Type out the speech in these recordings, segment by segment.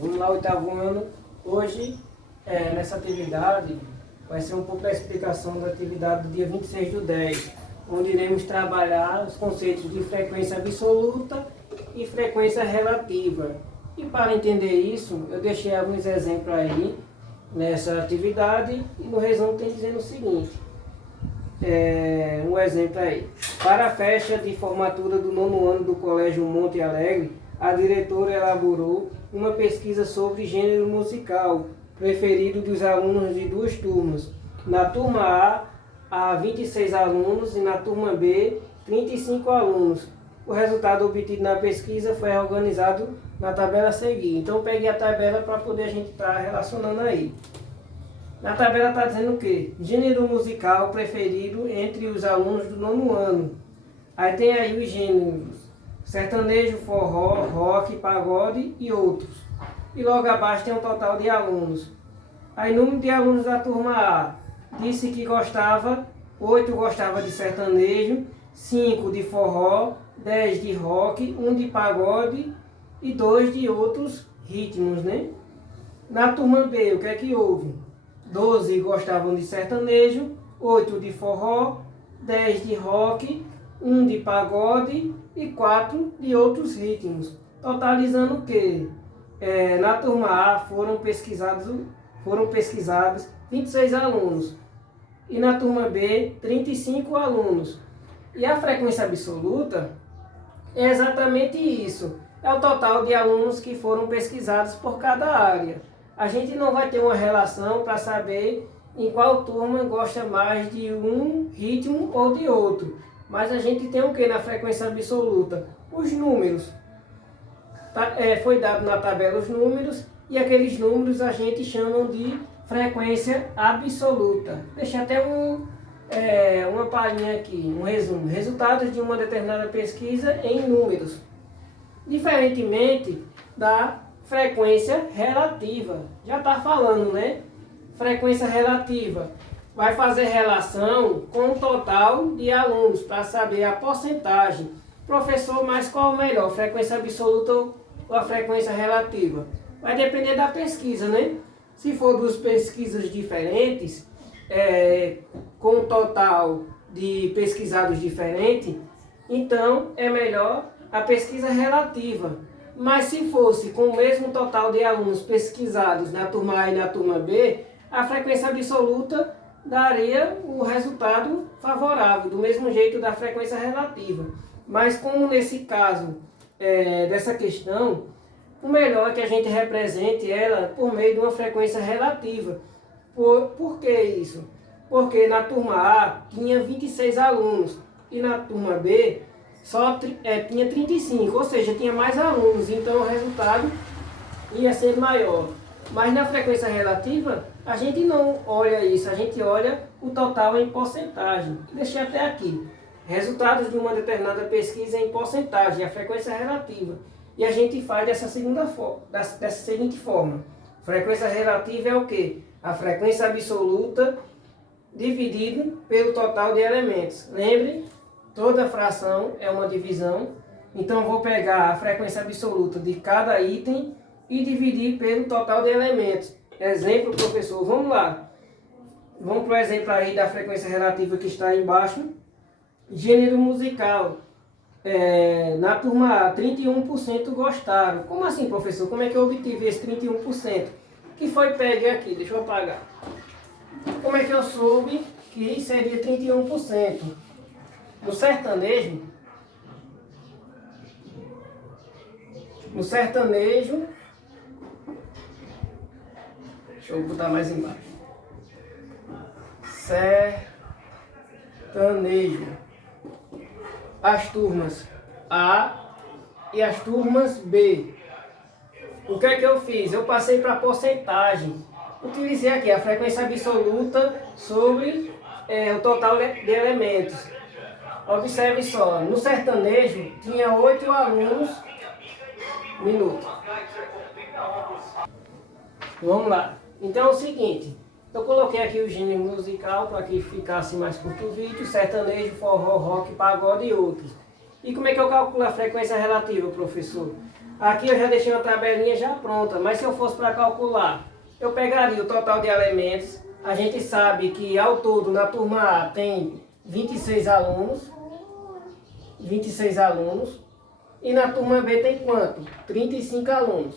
Vamos lá, oitavo ano. Hoje, nessa atividade, vai ser um pouco da explicação da atividade do dia 26/10, onde iremos trabalhar os conceitos de frequência absoluta e frequência relativa. E para entender isso, eu deixei alguns exemplos aí nessa atividade e no resumo tem dizendo o seguinte. Um exemplo aí. Para a festa de formatura do 9º ano do Colégio Monte Alegre, a diretora elaborou uma pesquisa sobre gênero musical preferido dos alunos de duas turmas. Na turma A, há 26 alunos e na turma B, 35 alunos. O resultado obtido na pesquisa foi organizado na tabela a seguir. Então, peguei a tabela para poder a gente estar relacionando aí. Na tabela está dizendo o quê? Gênero musical preferido entre os alunos do 9º ano. Aí tem aí os gêneros: sertanejo, forró, rock, pagode e outros. E logo abaixo tem um total de alunos. Aí número de alunos da turma A disse que 8 gostava de sertanejo, 5 de forró, 10 de rock, 1 de pagode e 2 de outros ritmos, né? Na turma B, o que é que houve? 12 gostavam de sertanejo, 8 de forró, 10 de rock, 1 de pagode e 4 de outros ritmos. Totalizando o quê? Na turma A foram pesquisados 26 alunos. E na turma B, 35 alunos. E a frequência absoluta é exatamente isso. É o total de alunos que foram pesquisados por cada área. A gente não vai ter uma relação para saber em qual turma gosta mais de um ritmo ou de outro. Mas a gente tem o que na frequência absoluta? Os números. Foi dado na tabela os números e aqueles números a gente chama de frequência absoluta. Deixa até uma palhinha aqui, um resumo. Resultados de uma determinada pesquisa em números. Diferentemente da frequência relativa. Já está falando, né? Frequência relativa vai fazer relação com o total de alunos para saber a porcentagem. Professor, mas qual o melhor? Frequência absoluta ou a frequência relativa? Vai depender da pesquisa, né? Se for duas pesquisas diferentes, com um total de pesquisados diferentes, então é melhor a pesquisa relativa. Mas se fosse com o mesmo total de alunos pesquisados na turma A e na turma B, a frequência absoluta daria o resultado favorável, do mesmo jeito da frequência relativa. Mas como nesse caso dessa questão, o melhor é que a gente represente ela por meio de uma frequência relativa. Por que isso? Porque na turma A tinha 26 alunos e na turma B tinha 35, ou seja, tinha mais alunos, então o resultado ia ser maior. Mas na frequência relativa, a gente não olha isso, a gente olha o total em porcentagem. Deixei até aqui. Resultados de uma determinada pesquisa em porcentagem, a frequência relativa. E a gente faz dessa seguinte forma. Frequência relativa é o quê? A frequência absoluta dividida pelo total de elementos. Lembre, toda fração é uma divisão. Então vou pegar a frequência absoluta de cada item e dividir pelo total de elementos. Exemplo, professor, vamos lá. Vamos para o exemplo aí da frequência relativa que está aí embaixo. Gênero musical. Na turma A, 31% gostaram. Como assim, professor? Como é que eu obtive esse 31%? Que foi pegue aqui, deixa eu apagar. Como é que eu soube que seria 31%? No sertanejo, deixa eu botar mais embaixo. Sertanejo. As turmas A e as turmas B. O que é que eu fiz? Eu passei para a porcentagem. Utilizei aqui a frequência absoluta sobre o total de elementos. Observe só, no sertanejo tinha 8 alunos. Minuto. Vamos lá. Então é o seguinte, eu coloquei aqui o gênero musical para que ficasse mais curto o vídeo: sertanejo, forró, rock, pagode e outros. E como é que eu calculo a frequência relativa, professor? Aqui eu já deixei uma tabelinha já pronta, mas se eu fosse para calcular, eu pegaria o total de elementos. A gente sabe que ao todo na turma A tem 26 alunos, 26 alunos, e na turma B tem quanto? 35 alunos.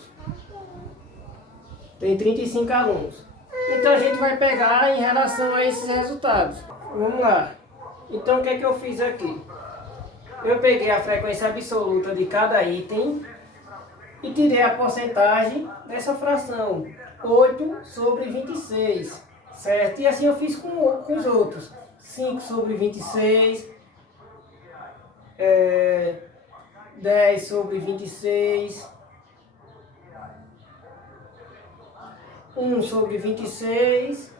Tem 35 alunos. Então a gente vai pegar em relação a esses resultados. Vamos lá. Então o que é que eu fiz aqui? Eu peguei a frequência absoluta de cada item e tirei a porcentagem dessa fração, 8 sobre 26, certo? E assim eu fiz com os outros, 5 sobre 26, 10 sobre 26, 1 sobre 26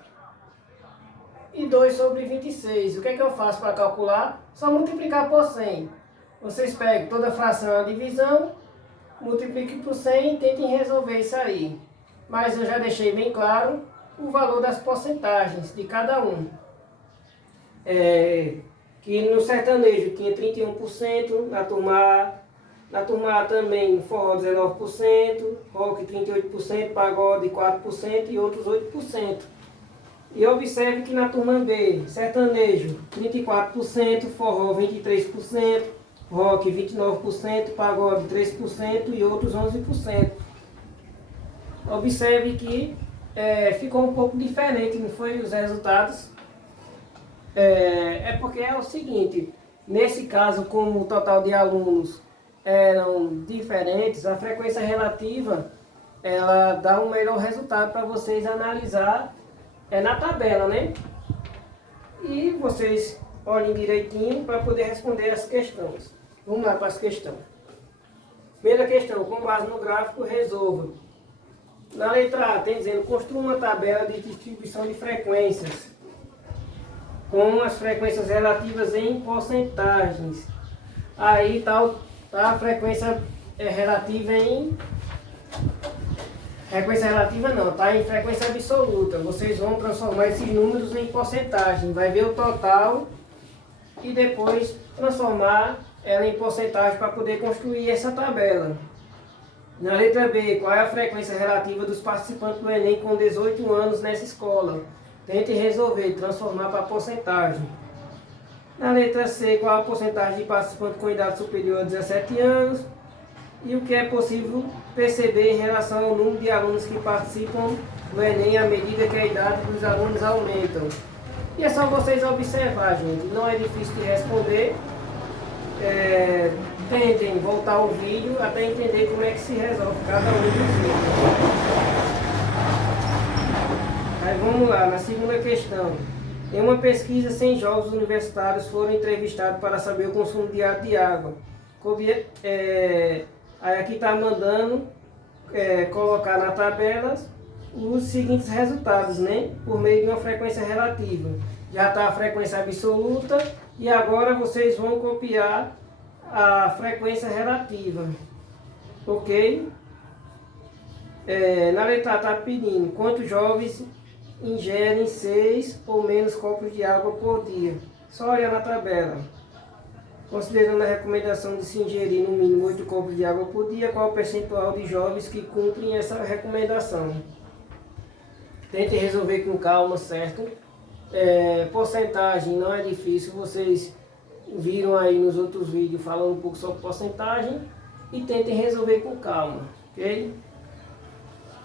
e 2 sobre 26. O que é que eu faço para calcular? Só multiplicar por 100. Vocês pegam toda fração a divisão, multipliquem por 100 e tentem resolver isso aí. Mas eu já deixei bem claro o valor das porcentagens de cada um. Que no sertanejo tinha 31%, na turma A também forró 19%, rock 38%, pagode 4% e outros 8%. E observe que na turma B, sertanejo 34%, forró 23%, rock 29%, pagode 3% e outros 11%. Observe que ficou um pouco diferente, não foi, os resultados? Porque é o seguinte, nesse caso, como o total de alunos eram diferentes, a frequência relativa ela dá um melhor resultado para vocês analisar na tabela, né? E vocês olhem direitinho para poder responder as questões. Vamos lá para as questões. Primeira questão, com base no gráfico, resolva. Na letra A, tem dizendo, construa uma tabela de distribuição de frequências com as frequências relativas em porcentagens. Aí tá a frequência relativa em... Frequência relativa não, tá em frequência absoluta. Vocês vão transformar esses números em porcentagem. Vai ver o total e depois transformar ela em porcentagem para poder construir essa tabela. Na letra B, qual é a frequência relativa dos participantes do Enem com 18 anos nessa escola? Tente resolver, transformar para porcentagem. Na letra C, qual a porcentagem de participantes com idade superior a 17 anos? E o que é possível perceber em relação ao número de alunos que participam do Enem à medida que a idade dos alunos aumentam? E é só vocês observar, gente. Não é difícil de responder. Tentem voltar o vídeo até entender como é que se resolve cada um dos vídeos. Aí vamos lá, na segunda questão. Em uma pesquisa, 100 jovens universitários foram entrevistados para saber o consumo diário de água. Aí aqui está mandando colocar na tabela os seguintes resultados, né? Por meio de uma frequência relativa. Já está a frequência absoluta e agora vocês vão copiar a frequência relativa. Ok? Na letra A está pedindo quantos jovens ingerem 6 ou menos copos de água por dia. Só olhar na tabela. Considerando a recomendação de se ingerir no mínimo 8 copos de água por dia, qual o percentual de jovens que cumprem essa recomendação? Tente resolver com calma, certo? Porcentagem não é difícil, vocês viram aí nos outros vídeos falando um pouco sobre porcentagem e tentem resolver com calma, ok?